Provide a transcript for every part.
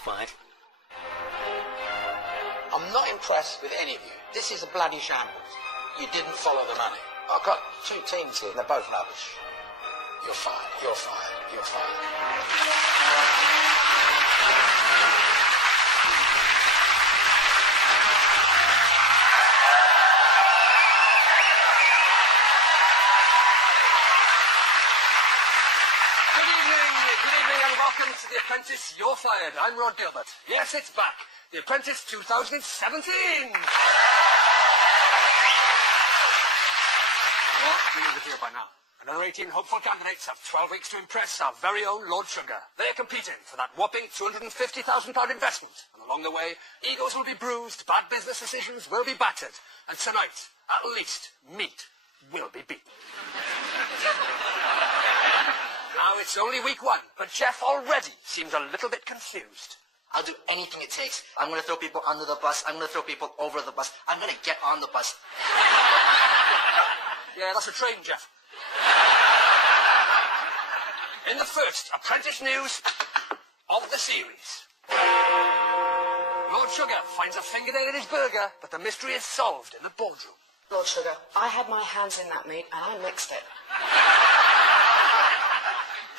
fired. I'm not impressed with any of you. This is a bloody shambles. You didn't follow the money. I've got 2 teams here, and they're both rubbish. You're fired, you're fired, you're fired. Good evening and welcome to The Apprentice, You're Fired. I'm Rhod Gilbert. Yes, it's back. The Apprentice 2017. Well, you know the deal by now. Another 18 hopeful candidates have 12 weeks to impress our very own Lord Sugar. They're competing for that whopping £250,000 investment. And along the way, egos will be bruised, bad business decisions will be battered. And tonight, at least, meat will be beaten. Now, it's only week 1, but Jeff already seems a little bit confused. I'll do anything it takes. I'm going to throw people under the bus. I'm going to throw people over the bus. I'm going to get on the bus. Yeah, that's a train, Jeff. In the first Apprentice news of the series. Lord Sugar finds a fingernail in his burger, but the mystery is solved in the boardroom. Lord Sugar, I had my hands in that meat and I mixed it.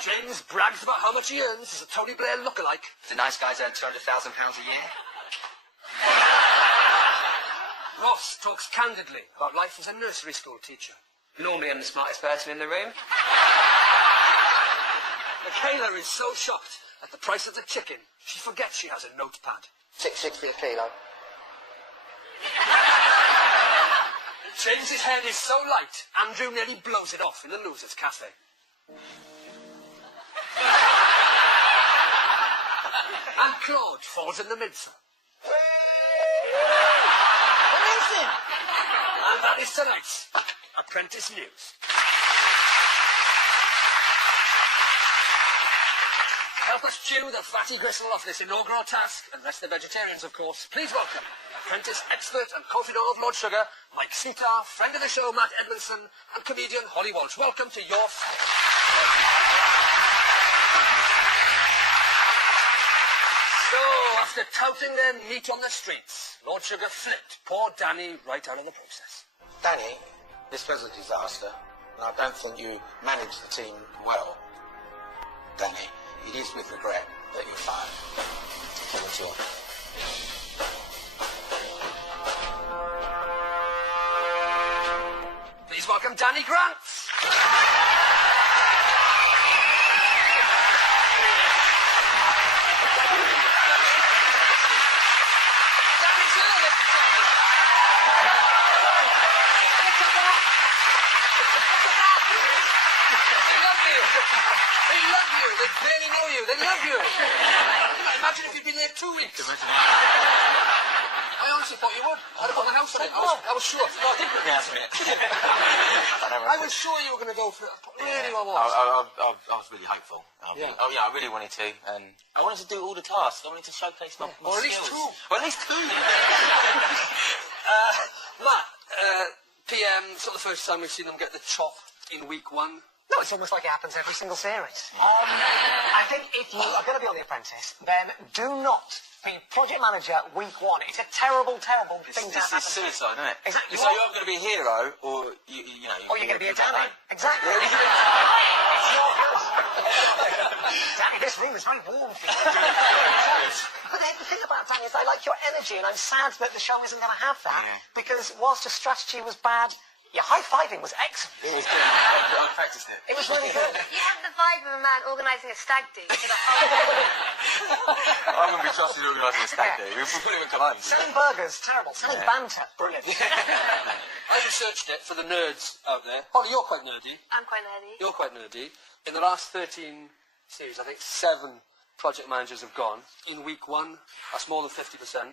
James brags about how much he earns as a Tony Blair lookalike. The nice guys earn £200,000 a year. Ross talks candidly about life as a nursery school teacher. Normally I'm the smartest person in the room. Michaela is so shocked at the price of the chicken, she forgets she has a notepad. $6.60 a kilo. James's head is so light, Andrew nearly blows it off in the Losers' Cafe. And Claude falls in the midsole. And that is tonight's Apprentice News. Help us chew the fatty gristle off this inaugural task, and rest the vegetarians, of course. Please welcome Apprentice expert and confidant of Lord Sugar, Mike Seatar, friend of the show, Matt Edmondson, and comedian Holly Walsh. Welcome to your... So, after touting their meat on the streets, Lord Sugar flipped poor Danny right out of the process. Danny, this was a disaster, and I don't think you managed the team well. Danny, it is with regret that you're fired. Volunteer. Please welcome Danny Grant. They barely know you. They love you. Imagine if you'd been there 2 weeks. I honestly thought you would. I'd have put my house on it. I was sure. No, I didn't put my house on it. I was sure you were going to go for it. Really, I was. I was really hopeful. I really wanted to. And I wanted to do all the tasks. I wanted to showcase my or at least skills. 2. Or at least 2. Matt, PM, it's not the first time we've seen them get the chop in week 1. No, it's almost like it happens every single series. I think if you are going to be on The Apprentice, then do not be project manager week 1. It's a terrible, terrible thing to happen. It's suicide, isn't it? Exactly. So you're going to be a hero, or you know... Or you're going to be a Danny. Exactly. Yeah. It's not good. Danny, this room is very warm for you. But the thing about Danny is I like your energy, and I'm sad that the show isn't going to have that, because whilst your strategy was bad, your high-fiving was excellent. It was good. I practiced it. It was really good. You have the vibe of a man organising a stag do for the I wouldn't be trusted organising a stag do. We put him in Cologne. Selling burgers, terrible. Selling banter, brilliant. I researched it for the nerds out there. Holly, you're quite nerdy. I'm quite nerdy. You're quite nerdy. In the last 13 series, I think 7 project managers have gone. In week 1, that's more than 50%.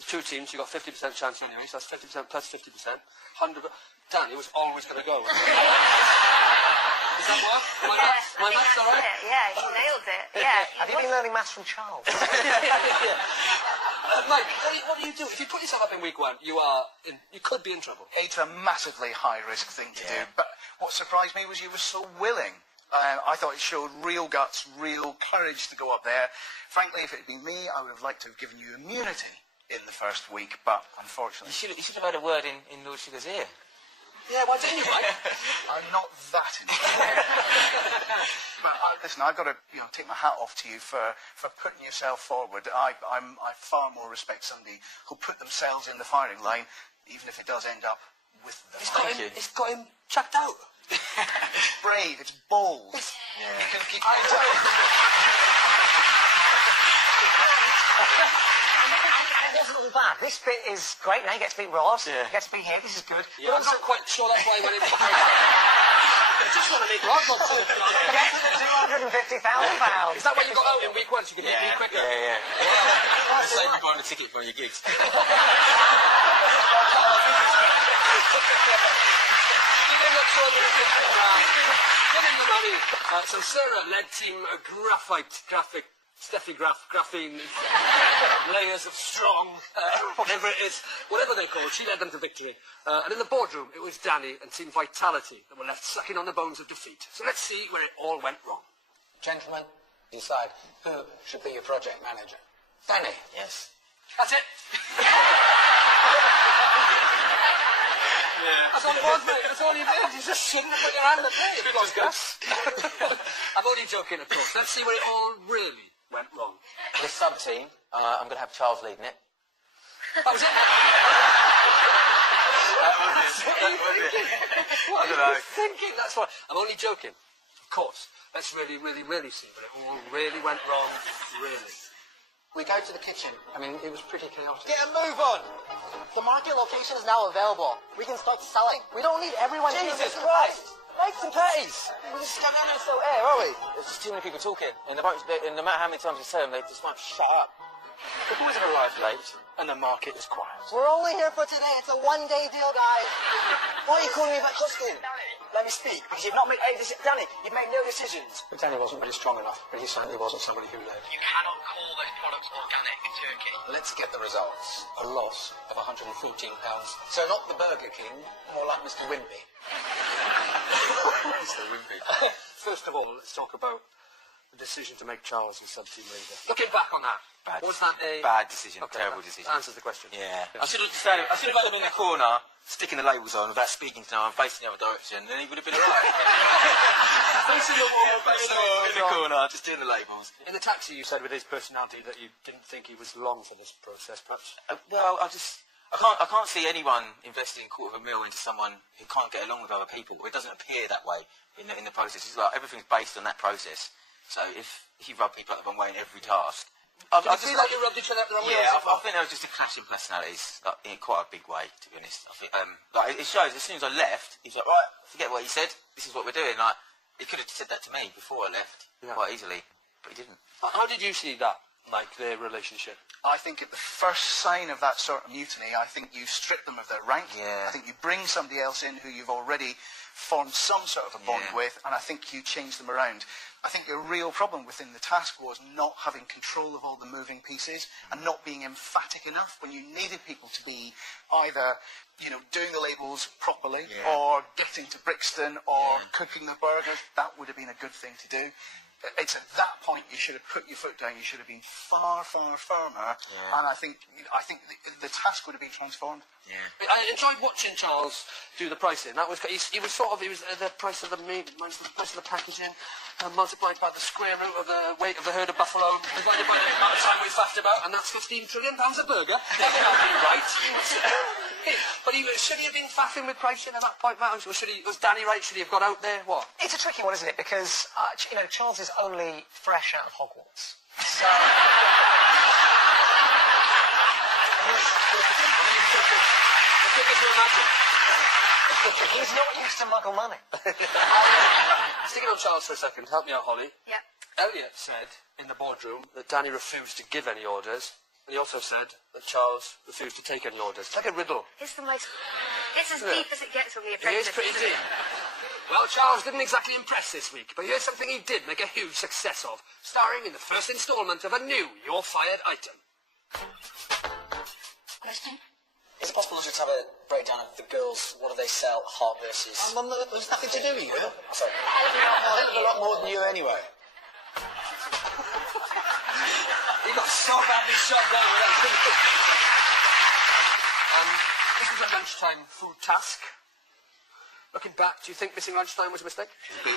There's 2 teams, you've got 50% chance anyway, so that's 50% plus 50%. 100... Dan, it was always going to go. Does that work? My maths all right? Yeah, you nailed it. Yeah. Have you been learning maths from Charles? Mike, what do you do? If you put yourself up in week 1, you could be in trouble. It's a massively high-risk thing to do, but what surprised me was you were so willing. I thought it showed real guts, real courage to go up there. Frankly, if it had been me, I would have liked to have given you immunity in the first week, but unfortunately... You should have had a word in Lord Sugar's ear. Yeah, why didn't you, Mike? I'm not that But listen, I've got to take my hat off to you for putting yourself forward. I far more respect somebody who put themselves in the firing line, even if it does end up with them. It's got him chucked out. It's brave, it's bold. It wasn't all bad. This bit is great. Now you get to beat Rhod. Yeah. You get to be here. This is good. Yeah, I'm not quite sure that's why I went in. I just want to make Rhod look good. £250,000. Is that why you got out in week 1 so you could hit me quicker? Yeah. Save me buying a ticket for your gigs. So Sarah led team graphene layers of strong, whatever it is, whatever they're called, she led them to victory. And in the boardroom, it was Danny and Team Vitality that were left sucking on the bones of defeat. So let's see where it all went wrong. Gentlemen, decide who should be your project manager. Danny. Yes. That's it. That's all it was, mate. That's all you did. You just shouldn't have put your hand up there. It was Gus. I'm only joking, of course. Let's see where it all really went wrong. The sub-team, I'm going to have Charles leading it. That was it. What are you thinking? That's why. I'm only joking. Of course. Let's really, really, really see where it all really went wrong. Really. We go to the kitchen. I mean, it was pretty chaotic. Get a move on! The market location is now available. We can start selling. We don't need everyone... Jesus Christ! Eggs and patties! We're just going down there and sell air, are we? There's just too many people talking. And no matter how many times you say them, they just won't shut up. The boys have arrived late, and the market is quiet. We're only here for today. It's a one-day deal, guys. Why are you calling me back husky? Let me speak, because you've not made any decisions. Danny, you've made no decisions. But Danny wasn't really strong enough, but he certainly wasn't somebody who led. You cannot call those products organic in Turkey. Let's get the results. A loss of £114. So not the Burger King, more like Mr. Wimpy. Mr. Wimpy. First of all, let's talk about the decision to make Charles the sub-team leader. Looking back on that, was that a... Bad decision, Okay, terrible decision. Answers the question. Yeah. I should have had him in the corner, sticking the labels on without speaking to no one, facing the other direction, and then he would have been alright. Facing the wall, in the corner, just doing the labels. In the taxi, you said with his personality that you didn't think he was long for this process, perhaps? Well, I can't see anyone investing £250,000 into someone who can't get along with other people. It doesn't appear that way in the process. It's like everything's based on that process. So if you rub people up the wrong way in every task... I feel like you rubbed each other up the wrong way? Yeah, I think there was just a clash in personalities, like, in quite a big way, to be honest. I think, like, it shows, as soon as I left, he was like, right, forget what he said, this is what we're doing. Like, he could have said that to me before I left, quite easily, but he didn't. How did you see that, like, their relationship? I think at the first sign of that sort of mutiny, I think you strip them of their rank. Yeah. I think you bring somebody else in who you've already formed some sort of a bond with, and I think you change them around. I think the real problem within the task was not having control of all the moving pieces and not being emphatic enough when you needed people to be either, doing the labels properly or getting to Brixton or cooking the burgers. That would have been a good thing to do. It's at that point you should have put your foot down. You should have been far, far firmer. Yeah. And I think the task would have been transformed. Yeah. I enjoyed watching Charles do the pricing. That was he was the price of the meat minus the price of the packaging, multiplied by the square root of the weight of the herd of buffalo, divided by the amount of time we faffed about, and that's £15 trillion a burger. That can't be right. But should he have been faffing with pricing at that point, Matt? Was Danny right? Should he have got out there? What? It's a tricky one, isn't it? Because, Charles is only fresh out of Hogwarts. So... He's not used to muggle money. Sticking on Charles for a second, help me out, Holly. Yep. Elliot said in the boardroom that Danny refused to give any orders, and he also said that Charles refused to take any orders. It's like a riddle. It's as deep as it gets on the It Apprentice. is pretty deep. Well, Charles didn't exactly impress this week, but here's something he did make a huge success of, starring in the first instalment of a new You're Fired item. Listen, Is it possible just to have a breakdown of the girls? What do they sell? Hot versus... There's nothing to do with you. Sorry. I think a lot more than you anyway. He got so badly shot down with that. This was a lunchtime food task. Looking back, do you think missing lunchtime was a mistake? Yeah.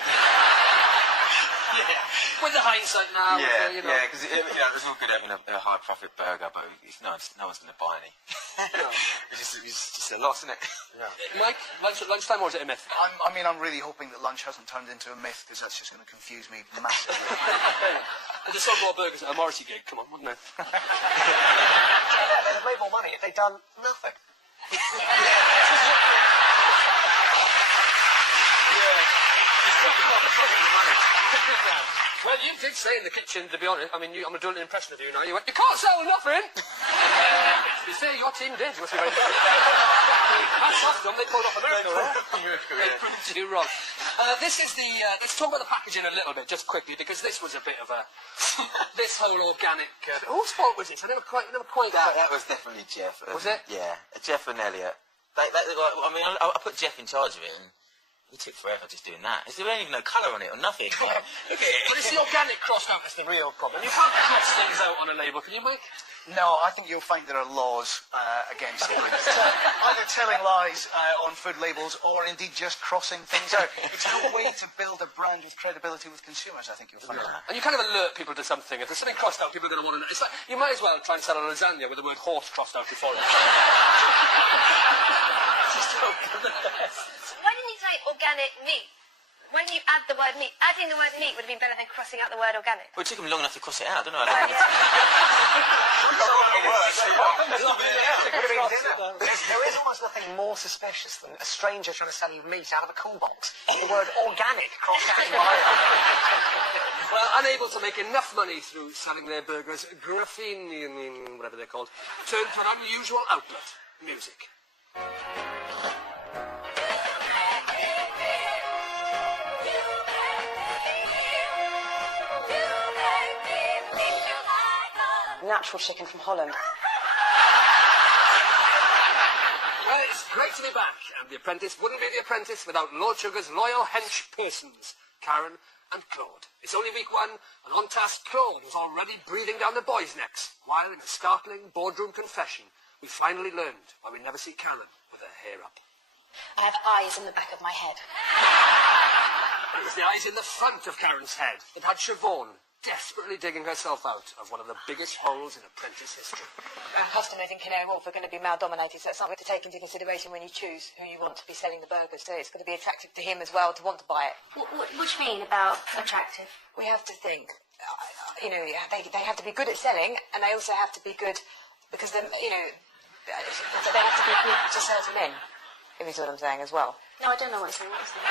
With the hindsight now, yeah, because it was all good having a high-profit burger, but no one's going to buy any. No. It's just a loss, isn't it? Yeah. Mike, lunchtime, or is it a myth? I'm really hoping that lunch hasn't turned into a myth, because that's just going to confuse me massively. They sold more burgers at a Morrissey gig, come on, wouldn't they? They'd have made more money if they'd done nothing. Well, you did say in the kitchen, to be honest, I mean, I'm doing an impression of you now, you went, you can't sell nothing! You say your team did, you must be very hats off to them, they pulled off a miracle, They proved you wrong. This is the, let's talk about the packaging a little bit, just quickly, because this was a bit of a, this whole organic, whose fault was it? I never quite That was definitely Jeff. Was it? Yeah, Jeff and Elliot. I put Jeff in charge of it, and it took forever just doing that. There ain't even no colour on it or nothing. Look at it. But it's the organic crossed out that's the real problem. You can't cross things out on a label, can you, Mike? No, I think you'll find there are laws against it. Either telling lies on food labels or indeed just crossing things out. It's no way to build a brand with credibility with consumers, I think you'll find. And you kind of alert people to something. If there's something crossed out, people are going to want to know. It's like, you might as well try and sell a lasagna with the word horse crossed out before it. Just hope for the best. Why didn't you say organic meat? Why didn't you add the word meat? Adding the word meat would have been better than crossing out the word organic. Well, it took him long enough to cross it out, I don't know. Yeah. There is almost nothing more suspicious than a stranger trying to sell you meat out of a cool box. The word organic crossed out by it. Well, unable to make enough money through selling their burgers, graffiti, whatever they're called, turned to an unusual outlet, music. Natural chicken from Holland. Well, it's great to be back, and The Apprentice wouldn't be The Apprentice without Lord Sugar's loyal hench persons, Karen and Claude. It's only week one, and on task Claude was already breathing down the boys' necks, while in a startling boardroom confession, we finally learned why we never see Karen with her hair up. I have eyes in the back of my head. It was the eyes in the front of Karen's head that had Siobhan desperately digging herself out of one of the biggest holes in Apprentice history. Our customers in Canary Wharf are going to be male-dominated, so it's something to take into consideration when you choose who you want to be selling the burgers to. It's going to be attractive to him as well to want to buy it. What do you mean about attractive? We have to think, they have to be good at selling, and they also have to be good because they have to be good to sell to men, if you see what I'm saying as well. No, I don't know what you're saying. What are you saying?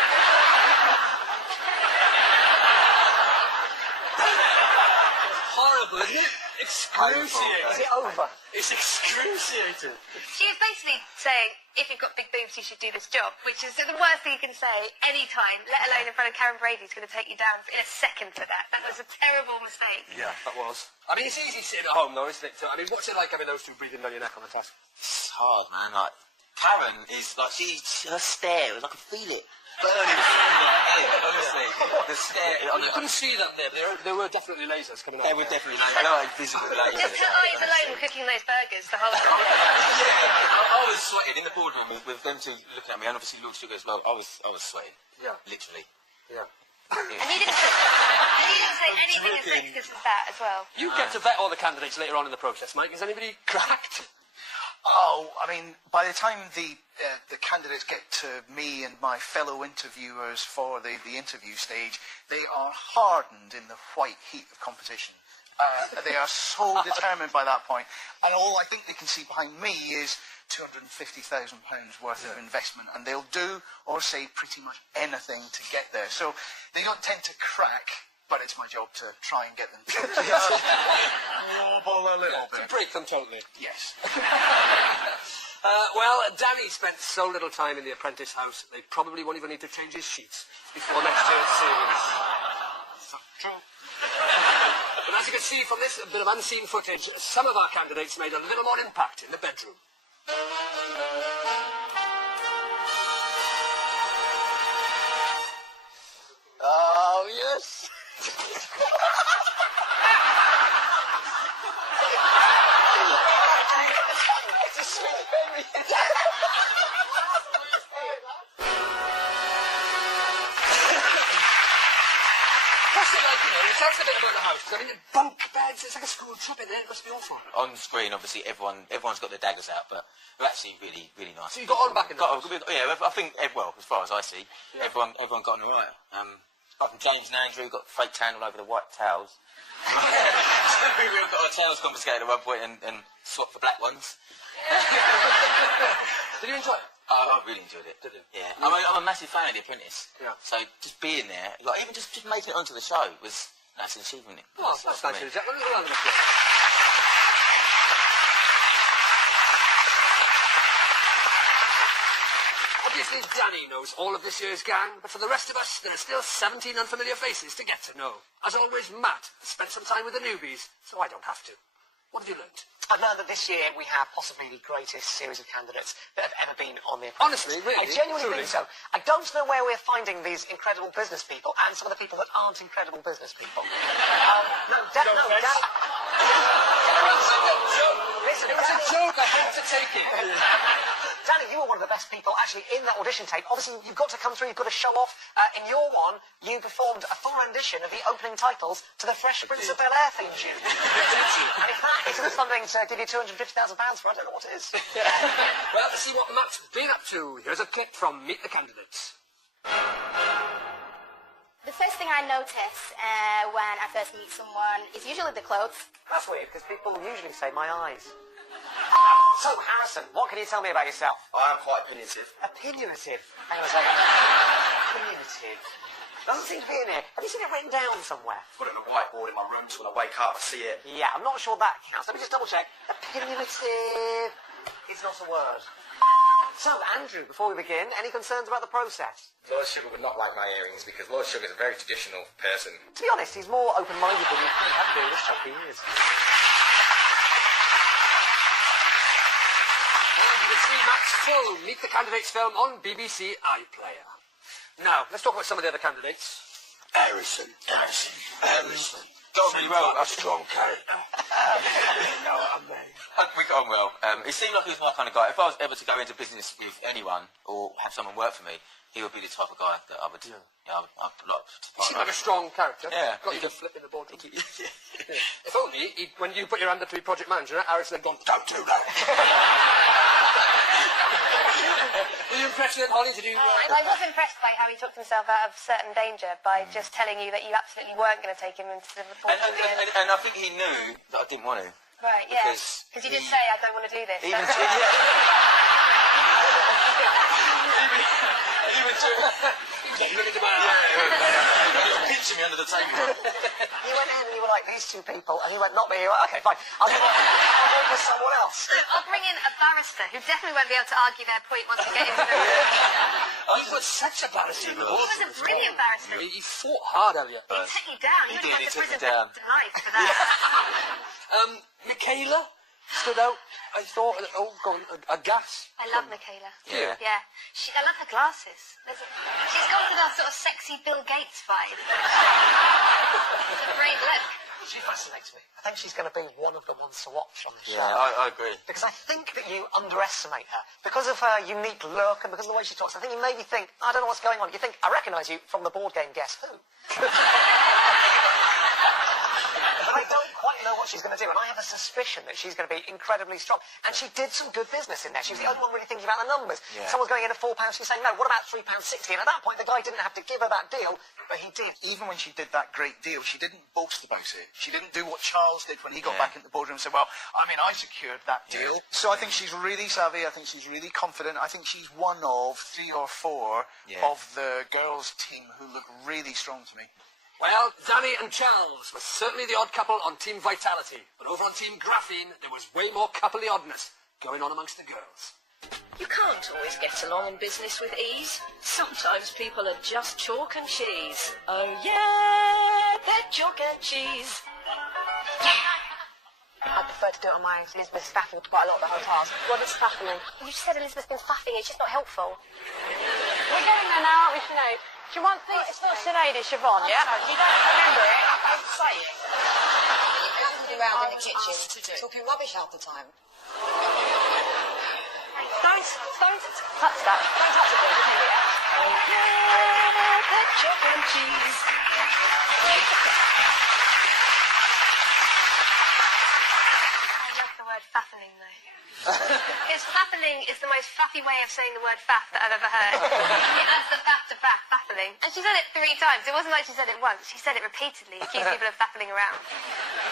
Horrible, isn't it? Excruciating. Is it over? It's excruciating. She was basically saying, if you've got big boobs, you should do this job, which is the worst thing you can say any time, let alone in front of Karen Brady, who's going to take you down in a second for that. That was a terrible mistake. Yeah, that was. I mean, it's easy sitting at home, though, isn't it? I mean, what's it like having those two breathing down your neck on the task? It's hard, man. Like, Karen is like, her stare, I can feel it. Burning through my head, honestly. The stare. You couldn't see that there, but there were definitely lasers coming out. They were definitely like visible lasers. Just her eyes alone were cooking those burgers the whole time. I was sweating in the boardroom with them two looking at me, and obviously Lord Sugar as well. I was sweating. Yeah. Literally. Yeah. And you didn't say anything as sexist as that as well. You get to vet all the candidates later on in the process, Mike. Is anybody cracked? Oh, I mean, by the time the candidates get to me and my fellow interviewers for the interview stage, they are hardened in the white heat of competition. They are so determined by that point. And all I think they can see behind me is £250,000 worth of investment, and they'll do or say pretty much anything to get there. So they don't tend to crack, but it's my job to try and get them to wobble a little bit. To break them totally. Yes. Well, Danny spent so little time in the Apprentice house, they probably won't even need to change his sheets before next year's series. So true. But as you can see from this bit of unseen footage, some of our candidates made a little more impact in the bedroom. Oh, yes. It's a sweet memory. What's it like, you know? Tell us a bit about the house. I mean, bunk beds, it's like a school trip in there. It must be awful. On screen, obviously, everyone's got their daggers out, but they're actually really, really nice. So you got on back in the house? Yeah, I think, well, as far as I see, everyone got on all right. Apart from James and Andrew, got fake tan all over the white towels. So we all got our towels confiscated at one point and swapped for black ones. Did you enjoy it? I really enjoyed it. Did you? Yeah. I'm a massive fan of The Apprentice. Yeah. So just being there, like even just making it onto the show that's an achievement. Oh, that's nice of you, Jack. Let me go on with it. Obviously, Danny knows all of this year's gang, but for the rest of us, there are still 17 unfamiliar faces to get to know. As always, Matt spent some time with the newbies, so I don't have to. What have you learnt? I've learned that this year we have possibly the greatest series of candidates that have ever been on the Apprentice. Honestly, really? I genuinely Truly? think so. I don't know where we're finding these incredible business people and some of the people that aren't incredible business people. Listen, It was a joke, I had to take it. Danny, you were one of the best people actually in that audition tape. Obviously, you've got to come through, you've got to show off. In your one, you performed a full rendition of the opening titles to the Fresh Prince of Bel-Air theme tune. And if that isn't something to give you £250,000 for, I don't know what it is. Well, to see what Matt's been up to, here's a clip from Meet the Candidates. The first thing I notice when I first meet someone is usually the clothes. That's weird, because people usually say my eyes. So, Harrison, what can you tell me about yourself? I am quite opinionative. Opinionative. Hang on a second. Opinionative. Doesn't seem to be in here. Have you seen it written down somewhere? I've got it on a whiteboard in my room, so when I wake up, I see it. Yeah, I'm not sure that counts. Let me just double check. Opinionative is not a word. So, Andrew, before we begin, any concerns about the process? Lord Sugar would not like my earrings because Lord Sugar's a very traditional person. To be honest, he's more open-minded than you have been this job for years. You can see Matt's full Meet the Candidates film on BBC iPlayer. Now, let's talk about some of the other candidates. Harrison. Got on really well. A strong character. We got on well. It seemed like he was my kind of guy. If I was ever to go into business with anyone or have someone work for me, he would be the type of guy that I would. Yeah, I'd like to He seemed like a strong character. Yeah. Got you to flip in the boardroom. If only, when you put your hand up to be project manager, Harrison had gone, don't do that. Were you impressed with Holly? Did you... I was impressed by how he took himself out of certain danger by just telling you that you absolutely weren't going to take him into the report. And I think he knew that I didn't want to. Right, yeah. Because you did say, I don't want to do this. Even pinching me under the table. You went in and you were like, these two people, and he went, not me. You went, okay, fine. I'll work with someone else. I'll bring in a barrister who definitely won't be able to argue their point once we get into the room. He was such a barrister. He was a brilliant barrister. He fought hard, Elliot. He took you down. He You would did, have he gone to took me prison down. for life for that. Michaela stood out, I thought, a gas. I love Michaela. Yeah. Yeah. I love her glasses. She's got to that sort of sexy Bill Gates vibe. It's a great look. She fascinates me. I think she's going to be one of the ones to watch on the show. Yeah, I agree. Because I think that you underestimate her. Because of her unique look and because of the way she talks, I think you maybe think, I don't know what's going on. You think, I recognise you from the board game Guess Who? But I don't quite know what she's going to do, and I have a suspicion that she's going to be incredibly strong. And she did some good business in there. She was the only one really thinking about the numbers. Yeah. Someone's going in at £4, she's saying, no, what about £3.60? And at that point, the guy didn't have to give her that deal, but he did. Even when she did that great deal, she didn't boast about it. She didn't do what Charles did when he got back into the boardroom and said, well, I mean, I secured that deal. So I think she's really savvy. I think she's really confident. I think she's one of 3 or 4 of the girls' team who look really strong to me. Well, Danny and Charles were certainly the odd couple on Team Vitality, but over on Team Graphene, there was way more coupley oddness going on amongst the girls. You can't always get along in business with ease. Sometimes people are just chalk and cheese. Oh yeah, they're chalk and cheese. At prefer to do it on my own, because Elizabeth's baffled quite a lot the whole task. What is faffling? You just said Elizabeth's been faffing. It's just not helpful. We're getting there now, aren't we, Sinead? Do you want the... It's not Sinead, it's Siobhan, yeah? You don't remember it? Don't say it. You're around in the kitchen, talking rubbish half the time. Don't touch that. Don't touch it, please, isn't it, yeah? Chicken cheese. I love the word faffling, though. It's faffling is the most faffy way of saying the word faff that I've ever heard. It adds the faff to faff, faffling. And she said it 3 times. It wasn't like she said it once. She said it repeatedly. Accused people of faffling around.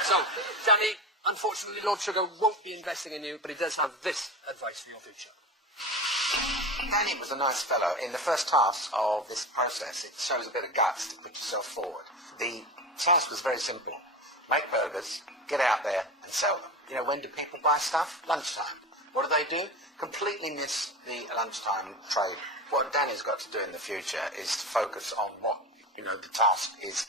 So, Danny, unfortunately, Lord Sugar won't be investing in you, but he does have this advice for your future. Danny was a nice fellow. In the first task of this process, it shows a bit of guts to put yourself forward. The task was very simple. Make burgers, get out there and sell them. You know, when do people buy stuff? Lunchtime. What do? Completely miss the lunchtime trade. What Danny's got to do in the future is to focus on what, you know, the task is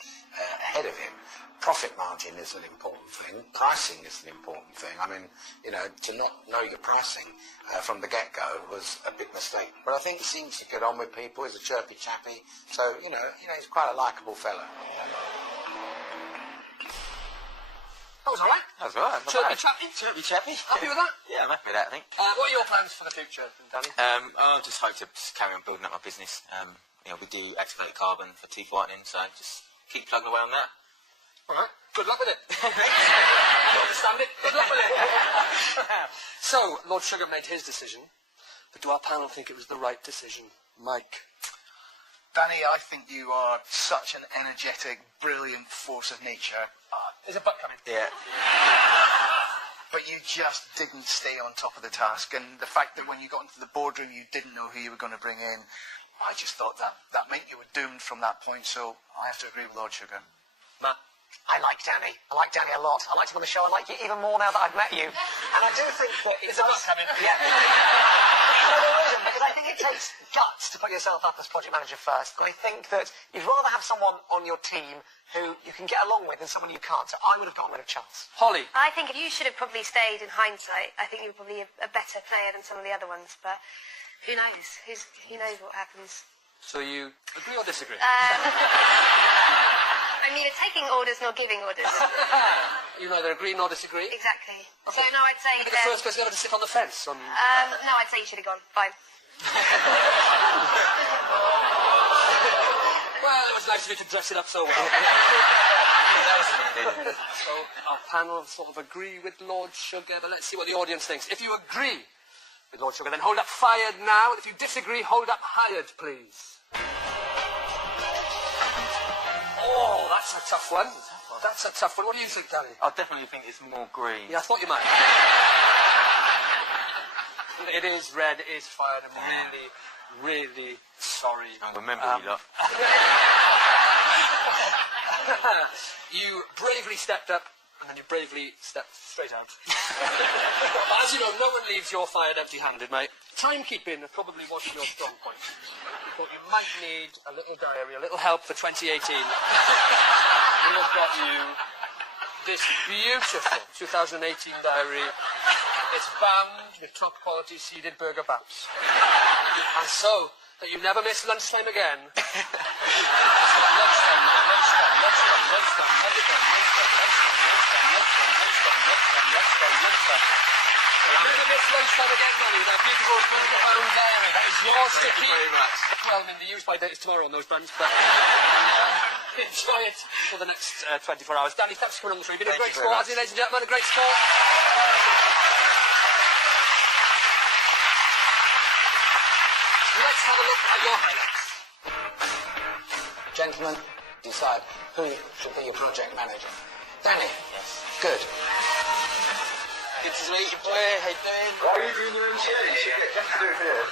ahead of him. Profit margin is an important thing. Pricing is an important thing. I mean, you know, to not know your pricing from the get-go was a big mistake. But I think he seems to get on with people. He's a chirpy chappy. So, you know, he's quite a likeable fella. That was all right. That was all right. Chirpy chappy. Chirpy chappy. Happy with that? Yeah, I'm happy with that, I think. What are your plans for the future, Danny? I just hope to carry on building up my business. You know, we do activated carbon for teeth whitening, so just keep plugging away on that. All right. Good luck with it. I understand it. Good luck with it. So, Lord Sugar made his decision, but do our panel think it was the right decision? Mike? Danny, I think you are such an energetic, brilliant force of nature. There's a butt coming. Yeah. But you just didn't stay on top of the task. And the fact that when you got into the boardroom, you didn't know who you were going to bring in, I just thought that meant you were doomed from that point. So I have to agree with Lord Sugar. Matt? I like Danny. I like Danny a lot. I liked him on the show. I like you even more now that I've met you. And I do think that it There's a butt coming. Yeah. No, there isn't, because I think it takes guts to put yourself up as project manager first. And I think that you'd rather have someone on your team who you can get along with than someone you can't. So I would have gotten rid of Charles. Holly? I think you should have probably stayed in hindsight. I think you were probably a better player than some of the other ones, but who knows? Who knows what happens? So you agree or disagree? I'm neither taking orders nor giving orders. You neither agree nor disagree? Exactly. Okay. So no, I'd say... You'd be the first person ever to sit on the fence. On... no, I'd say you should have gone. Fine. Well, it was nice of you to dress it up so well. So our panel sort of agree with Lord Sugar, but let's see what the audience thinks. If you agree with Lord Sugar, then hold up fired now. If you disagree, hold up hired, please. Oh, that's a tough one. That's a tough one. What do you think, Danny? I definitely think it's more green. Yeah, I thought you might. It is red, it is fired. I'm really, really sorry. I remember you lot. You bravely stepped up, and then you bravely stepped straight out. But as you know, no one leaves your fired empty-handed, mate. Timekeeping probably wasn't your strong point. But you might need a little diary, a little help for 2018. We have got you this beautiful 2018 diary. It's bound with top quality seeded burger baps. And so that you never miss lunchtime again. Never miss lunchtime again, Danny. That beautiful burger bone diary. That is yours to keep. Thank you very much. Well, I mean, the use by date is tomorrow on those buns, but enjoy it for the next 24 hours. Danny, thanks for coming on the show. You've been a great sport, hasn't he, ladies and gentlemen? A great sport. Let's have a look at your highlights. Gentlemen, decide who should be your project manager. Danny? Yes. Good. Good to meet you, boy. How you doing? Why are you doing your own show? You should get Jeff to do it here.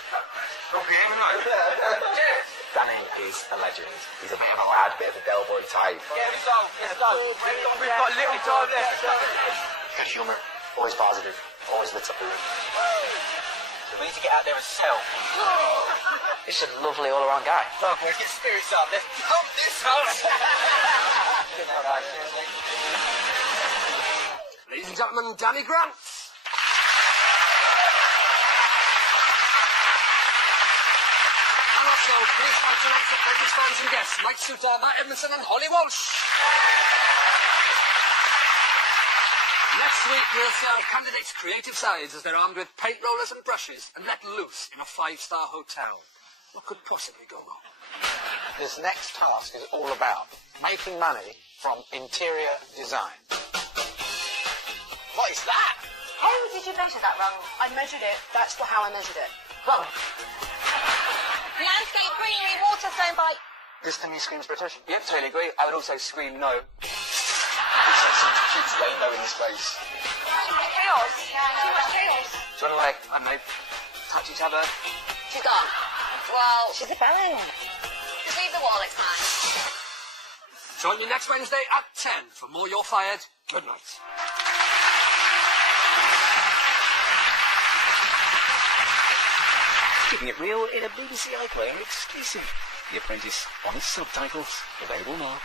Okay, hang on. Danny is a legend. He's a bit of a lad, bit of a Del Boy type. Yeah, let's go. We've got a little time left. He's got humour, always positive, always lit up the room. We need to get out there and sell. He's just a lovely all-around guy. Look, let's get spirits up. Let's pump this house. Ladies and gentlemen, Danny Grant. And also, please find tonight's Apprentice fans and guests, Mike Suter, Matt Edmondson and Holly Walsh. Next week, we'll see our candidates' creative sides as they're armed with paint rollers and brushes and let loose in a 5-star hotel. What could possibly go wrong? This next task is all about making money from interior design. What is that? How did you measure that wrong? I measured it. That's how I measured it. Wrong. Landscape greenery waterstone by... This to me screams British. Yep, totally agree. I would also scream no. It's like some kids rainbow in this place. Chaos. Too much chaos. Do you want to, like, I don't know, touch each other? She's gone. Well, She's a ballerina. just leave the wall, it's fine. Join me next Wednesday at 10 for more You're Fired. Good night. Keeping it real in a BBC iPlayer exclusive. The Apprentice on subtitles available now.